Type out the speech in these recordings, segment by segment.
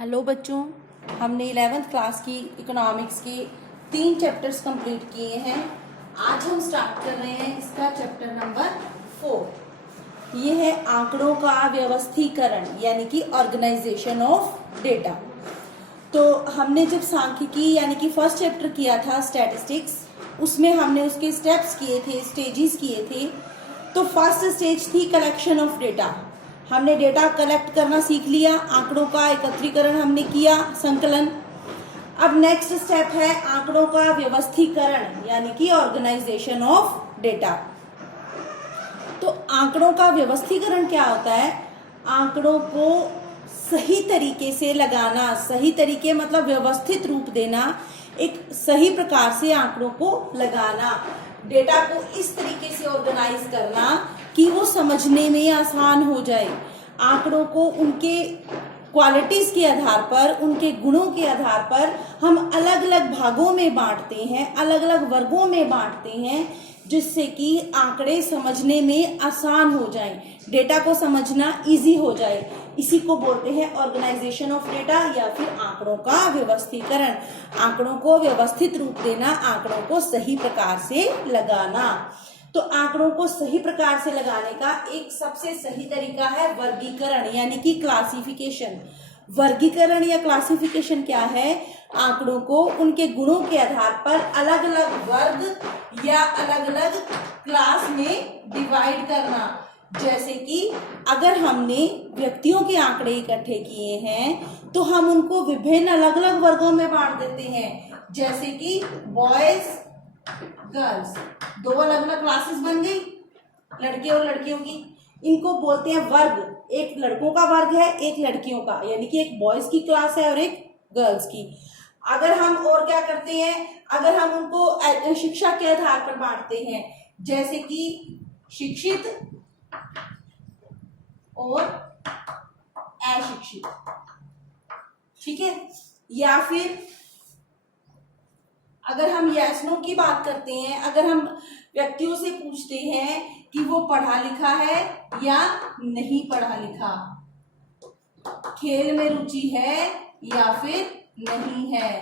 Hello बच्चों, हमने 11th class की इकोनॉमिक्स के 3 चैप्टर्स कंप्लीट किए हैं। आज हम स्टार्ट कर रहे हैं इसका चैप्टर नंबर 4। ये है आंकड़ों का व्यवस्थीकरण यानी कि ऑर्गेनाइजेशन ऑफ डेटा। तो हमने जब सांख्यिकी यानी कि फर्स्ट चैप्टर किया था स्टैटिस्टिक्स, उसमें हमने उसके स्टेप्स किए थे, स्टेजेस किए थे। तो फर्स्ट स्टेज थी कलेक्शन ऑफ डेटा। हमने डेटा कलेक्ट करना सीख लिया, आंकड़ों का एकत्रीकरण हमने किया, संकलन। अब नेक्स्ट स्टेप है आंकड़ों का व्यवस्थीकरण यानी कि ऑर्गेनाइजेशन ऑफ डेटा। तो आंकड़ों का व्यवस्थीकरण क्या होता है? आंकड़ों को सही तरीके से लगाना, सही तरीके मतलब व्यवस्थित रूप देना, एक सही प्रकार से आंकड़ों को लगाना, डेटा को इस तरीके से ऑर्गेनाइज करना कि वो समझने में आसान हो जाए। आंकड़ों को उनके क्वालिटीज के आधार पर, उनके गुणों के आधार पर हम अलग अलग भागों में बांटते हैं, अलग अलग वर्गों में बांटते हैं, जिससे कि आंकड़े समझने में आसान हो जाएं, डेटा को समझना इजी हो जाए। इसी को बोलते हैं ऑर्गेनाइजेशन ऑफ डेटा या फिर आंकड़ों का व्यवस्थीकरण। आंकड़ों को व्यवस्थित रूप देना, आंकड़ों को सही प्रकार से लगाना। तो आंकड़ों को सही प्रकार से लगाने का एक सबसे सही तरीका है वर्गीकरण यानी कि क्लासिफिकेशन। वर्गीकरण या क्लासिफिकेशन क्या है? आंकड़ों को उनके गुणों के आधार पर अलग अलग वर्ग या अलग अलग क्लास में डिवाइड करना। जैसे कि अगर हमने व्यक्तियों के आंकड़े इकट्ठे किए हैं तो हम उनको विभिन्न अलग अलग वर्गों में बांट देते हैं, जैसे कि बॉयज, गर्ल्स, 2 अलग अलग क्लासेस बन गई, लड़के और लड़कियों की। इनको बोलते हैं वर्ग। एक लड़कों का वर्ग है, एक लड़कियों का, यानी कि एक बॉयज की क्लास है और एक गर्ल्स की। अगर हम और क्या करते हैं, अगर हम उनको शिक्षा के आधार पर बांटते हैं, जैसे कि शिक्षित और अशिक्षित, ठीक है। या फिर अगर हम यस नो की बात करते हैं, अगर हम व्यक्तियों से पूछते हैं कि वो पढ़ा लिखा है या नहीं पढ़ा लिखा, खेल में रुचि है या फिर नहीं है,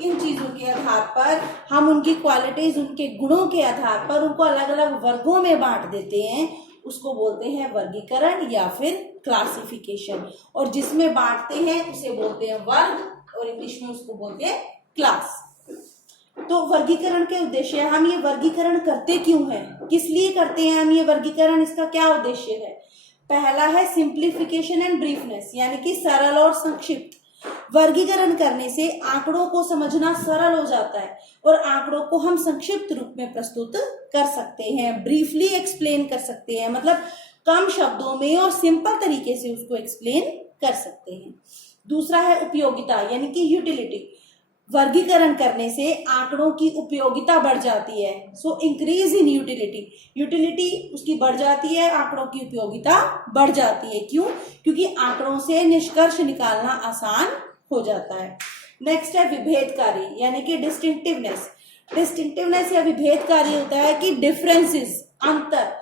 इन चीजों के आधार पर हम उनकी क्वालिटीज, उनके गुणों के आधार पर उनको अलग अलग वर्गों में बांट देते हैं। उसको बोलते हैं वर्गीकरण या फिर क्लासिफिकेशन। और जिसमें बांटते हैं उसे बोलते हैं वर्ग और इंग्लिश में उसको बोलते हैं क्लास। तो वर्गीकरण के उद्देश्य, हम ये वर्गीकरण करते क्यों हैं, किस लिए करते हैं हम ये वर्गीकरण, इसका क्या उद्देश्य है? पहला है सिंप्लीफिकेशन एंड ब्रीफनेस यानी कि सरल और संक्षिप्त। वर्गीकरण करने से आंकड़ों को समझना सरल हो जाता है और आंकड़ों को हम संक्षिप्त रूप में प्रस्तुत कर सकते हैं, ब्रीफली एक्सप्लेन कर सकते हैं, मतलब कम शब्दों में और सिंपल तरीके से उसको एक्सप्लेन कर सकते हैं। दूसरा है उपयोगिता यानी कि यूटिलिटी। वर्गीकरण करने से आंकड़ों की उपयोगिता बढ़ जाती है। So increase in utility, utility उसकी बढ़ जाती है, आंकड़ों की उपयोगिता बढ़ जाती है। क्यों? क्योंकि आंकड़ों से निष्कर्ष निकालना आसान हो जाता है। नेक्स्ट है विभेदकारी यानी कि डिस्टिंक्टिवनेस। डिस्टिंक्टिवनेस या विभेदकारी होता है कि डिफरेंसेस, अंतर।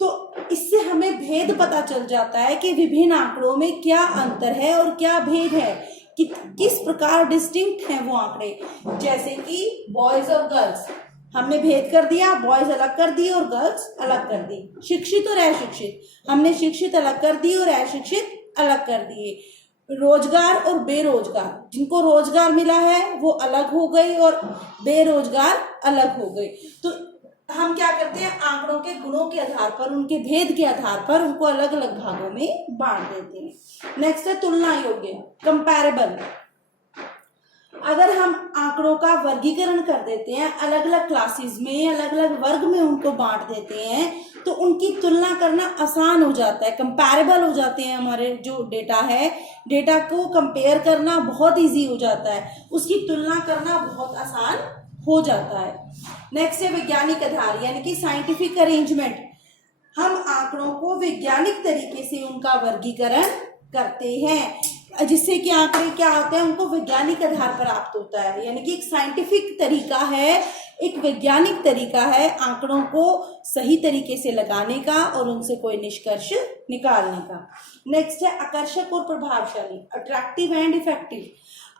तो इससे हमें भेद पता चल जाता है कि विभिन्न आंकड़ों में क्या अंतर है और क्या भेद है, कि किस प्रकार डिस्टिंक्ट हैं वो आंकड़े। जैसे कि बॉयज और गर्ल्स, हमने भेद कर दिया, बॉयज अलग कर दिए और गर्ल्स अलग कर दी। शिक्षित और अशिक्षित, हमने शिक्षित अलग कर दिए और अशिक्षित अलग कर दिए। रोजगार और बेरोजगार, जिनको रोजगार मिला है वो अलग हो गई और बेरोजगार अलग हो गई। तो हम क्या करते हैं, आंकड़ों के गुणों के आधार पर, उनके भेद के आधार पर उनको अलग अलग भागों में बांट देते हैं। नेक्स्ट है तुलना योग्य, कंपैरेबल। अगर हम आंकड़ों का वर्गीकरण कर देते हैं, अलग अलग क्लासेस में, अलग अलग वर्ग में उनको बांट देते हैं, तो उनकी तुलना करना आसान हो जाता है, कंपैरेबल हो जाते हैं। हमारे जो डेटा है, डेटा को कंपेयर करना बहुत इजी हो जाता है, उसकी तुलना करना बहुत आसान हो जाता है। नेक्स्ट है वैज्ञानिक आधार यानी कि साइंटिफिक अरेंजमेंट। हम आंकड़ों को वैज्ञानिक तरीके से उनका वर्गीकरण करते हैं, जिससे कि आंकड़े क्या होते हैं, उनको वैज्ञानिक आधार पर प्राप्त होता है। यानी कि एक साइंटिफिक तरीका है एक वैज्ञानिक तरीका है आंकड़ों को सही तरीके से लगाने का और उनसे कोई निष्कर्ष निकालने का। नेक्स्ट है आकर्षक और प्रभावशाली, अट्रैक्टिव एंड इफेक्टिव।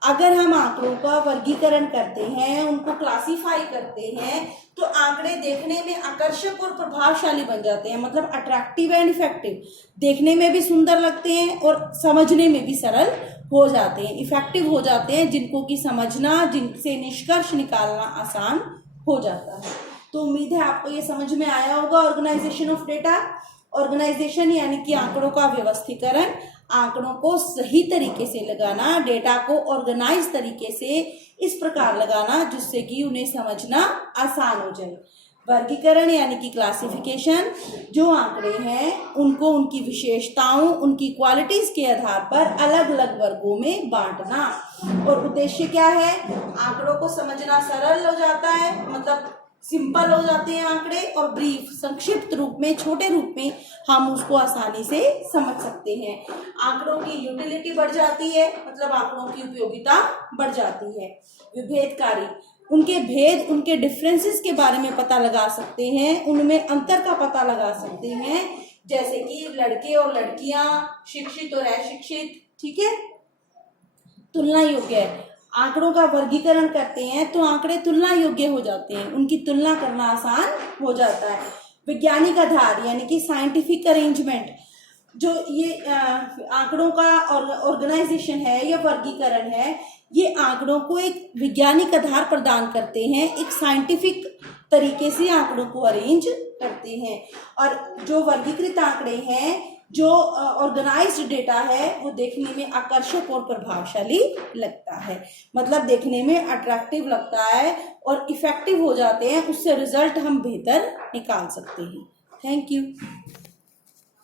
अगर हम आंकड़ों का वर्गीकरण करते हैं, उनको क्लासिफाई करते हैं, तो आंकड़े देखने में आकर्षक और प्रभावशाली बन जाते हैं, मतलब अट्रैक्टिव एंड इफेक्टिव। देखने में भी सुंदर लगते हैं और समझने में भी सरल हो जाते हैं, इफेक्टिव हो जाते हैं, जिनको कि समझना, जिनसे निष्कर्ष निकालना आसान हो जाता है। तो उम्मीद है आपको ये समझ में आया होगा। ऑर्गेनाइजेशन ऑफ डेटा, ऑर्गेनाइजेशन यानी कि आंकड़ों का व्यवस्थीकरण, आंकड़ों को सही तरीके से लगाना, डेटा को ऑर्गेनाइज तरीके से इस प्रकार लगाना जिससे कि उन्हें समझना आसान हो जाए। वर्गीकरण यानी कि क्लासिफिकेशन, जो आंकड़े हैं उनको उनकी विशेषताओं, उनकी क्वालिटीज के आधार पर अलग अलग वर्गों में बांटना। और उद्देश्य क्या है? आंकड़ों को समझना सरल हो जाता है, मतलब सिंपल हो जाते हैं आंकड़े, और ब्रीफ, संक्षिप्त रूप में, छोटे रूप में हम उसको आसानी से समझ सकते हैं। आंकड़ों की यूटिलिटी बढ़ जाती है, मतलब आंकड़ों की उपयोगिता बढ़ जाती है। विभेदकारी, उनके भेद, उनके डिफरेंसेस के बारे में पता लगा सकते हैं, उनमें अंतर का पता लगा सकते हैं, जैसे कि लड़के और लड़कियां, शिक्षित और अशिक्षित। ठीक है। तुलना योग्य है, आंकड़ों का वर्गीकरण करते हैं तो आंकड़े तुलना योग्य हो जाते हैं, उनकी तुलना करना आसान हो जाता है। वैज्ञानिक आधार यानी कि साइंटिफिक अरेंजमेंट, जो ये आंकड़ों का ऑर्गेनाइजेशन है या वर्गीकरण है, ये आंकड़ों को एक वैज्ञानिक आधार प्रदान करते हैं, एक साइंटिफिक तरीके से आंकड़ों को अरेंज करते हैं। और जो वर्गीकृत आंकड़े हैं, जो ऑर्गेनाइज्ड डेटा है, वो देखने में आकर्षक और प्रभावशाली लगता है, मतलब देखने में अट्रैक्टिव लगता है और इफेक्टिव हो जाते हैं, उससे रिजल्ट हम बेहतर निकाल सकते हैं। Thank you.